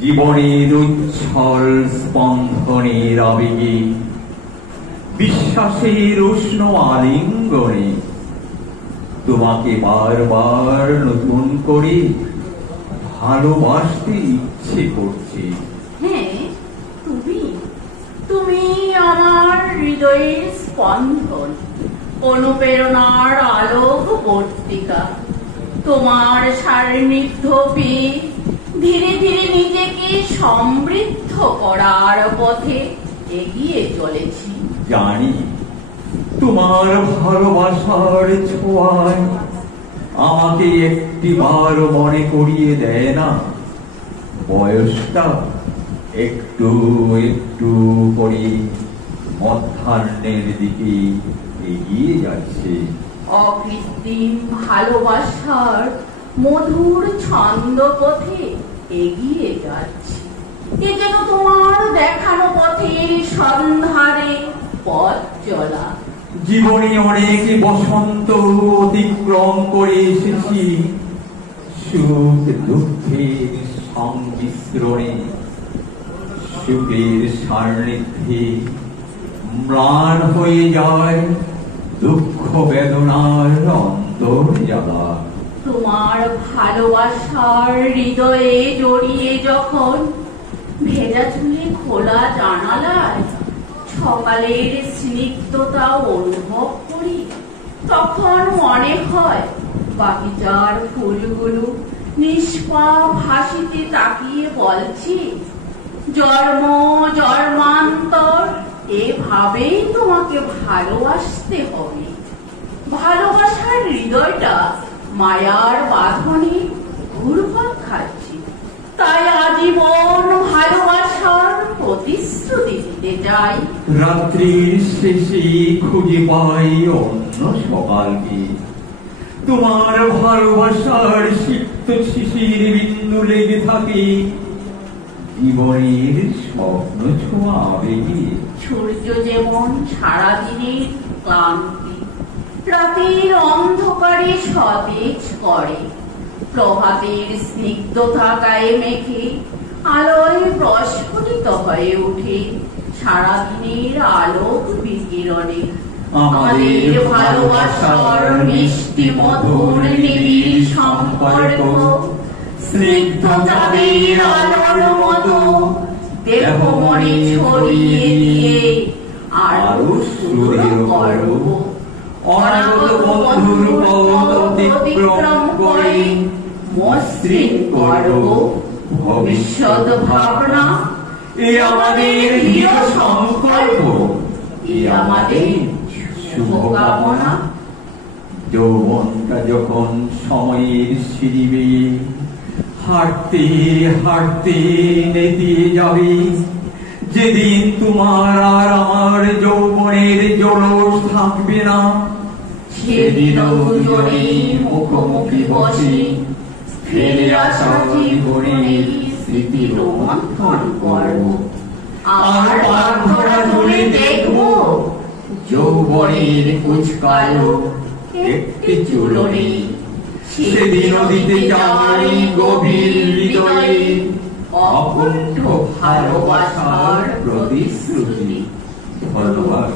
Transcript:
জীবনের উচ্ছল স্পন্দনের আবেগে, বিশ্বাসের উষ্ণ আলিঙ্গনে তোমাকে বারবার নতুন করে ভালোবাসতে ইচ্ছে করছে। হ্যাঁ, তুমি আমার হৃদয়ের স্পন্দন, অনুপ্রেরণার আলোক বর্তিকা। তোমার সান্নিধ্য পেয়ে ধীরে ধীরে নিজেকে সমৃদ্ধ করার পথে এগিয়ে চলেছি। জানি তোমার ভালোবাসার ছোঁয়ায় আমাকে একটিবার মনে করিয়ে দেয় না বয়সটা একটু একটু করে মধ্যাহ্নের দিকে এগিয়ে যাচ্ছে। অকৃত্রিম ভালোবাসার মধুর ছন্দ পথে এগিয়ে যাচ্ছি। এ যেন তোমার দেখানো পথের সন্ধানে পথ চলা। জীবনে অনেক বসন্ত অতিক্রম করে এসেছি, সুখ দুঃখের সংমিশ্রণে, সুখের সান্নিধ্যে ম্লান হয়ে যায় দুঃখ বেদনার অন্তর্জালা। তোমার ভালোবাসার হৃদয়ে জড়িয়ে যখন ভেজা চুলে খোলা জানালায় সকালের স্নিগ্ধতা অনুভব করি, তখন মনে হয় বাগিচার ফুলগুলো নিষ্পাপ হাসিতে তাকিয়ে বলছে, জন্ম জন্মান্তর এভাবেই তোমাকে ভালোবাসতে হবে। ভালোবাসার হৃদয়টা মায়ার বাঁধনে ঘুরপাক খাচ্ছে, তাই আজীবন ভালোবাসার প্রতিশ্রুতি দিতে চাই। রাত্রির শেষে খুঁজে পাই অন্য সকালকে, তোমার ভালোবাসার সিক্ত শিশির বিন্দু লেগে থাকে জীবনের স্বপ্ন ছোঁয়া আবেগে। সূর্য যেমন সারাদিনের ক্লান্তি রাতের অন্ধকারে সতেজ করে, প্রভাতের স্নিগ্ধতা গায়ে মেখে আলোয় প্রস্ফুটিত হয়ে ওঠে সারাদিনের আলোক বিকিরণে। আমাদের ভালোবাসার মিষ্টি মধুর নিবিড় সম্পর্ক স্নিগ্ধ চাঁদের আলোর মতো দেহ মনে ছড়িয়ে দিয়ে আরো সুদূর করব। অনাগত বন্ধুর পথ অতিক্রম করে মসৃণ করব ভবিষ্যৎ ভাবনা। এ আমাদের দৃঢ় সংকল্প, এ আমাদের শুভকামনা। যৌবনটা যখন সময়ের সিঁড়ি বেয়ে হাঁটতে হাঁটতে নেতিয়ে যাবে, যেদিন তোমার আর আমার যৌবনের জলস থাকবে না, সেদিন দুজনে মুখোমুখি বসে ফিরে আসা জীবনের স্মৃতি রোমন্থন করব। আর পাথরা তুলে দেখব যৌবনের কুচকালো একটি চুলনে। সেদিন দিতে চাই গভীর হৃদয়ে অকুণ্ঠ ভালোবাসার প্রতিশ্রুতি। ধন্যবাদ।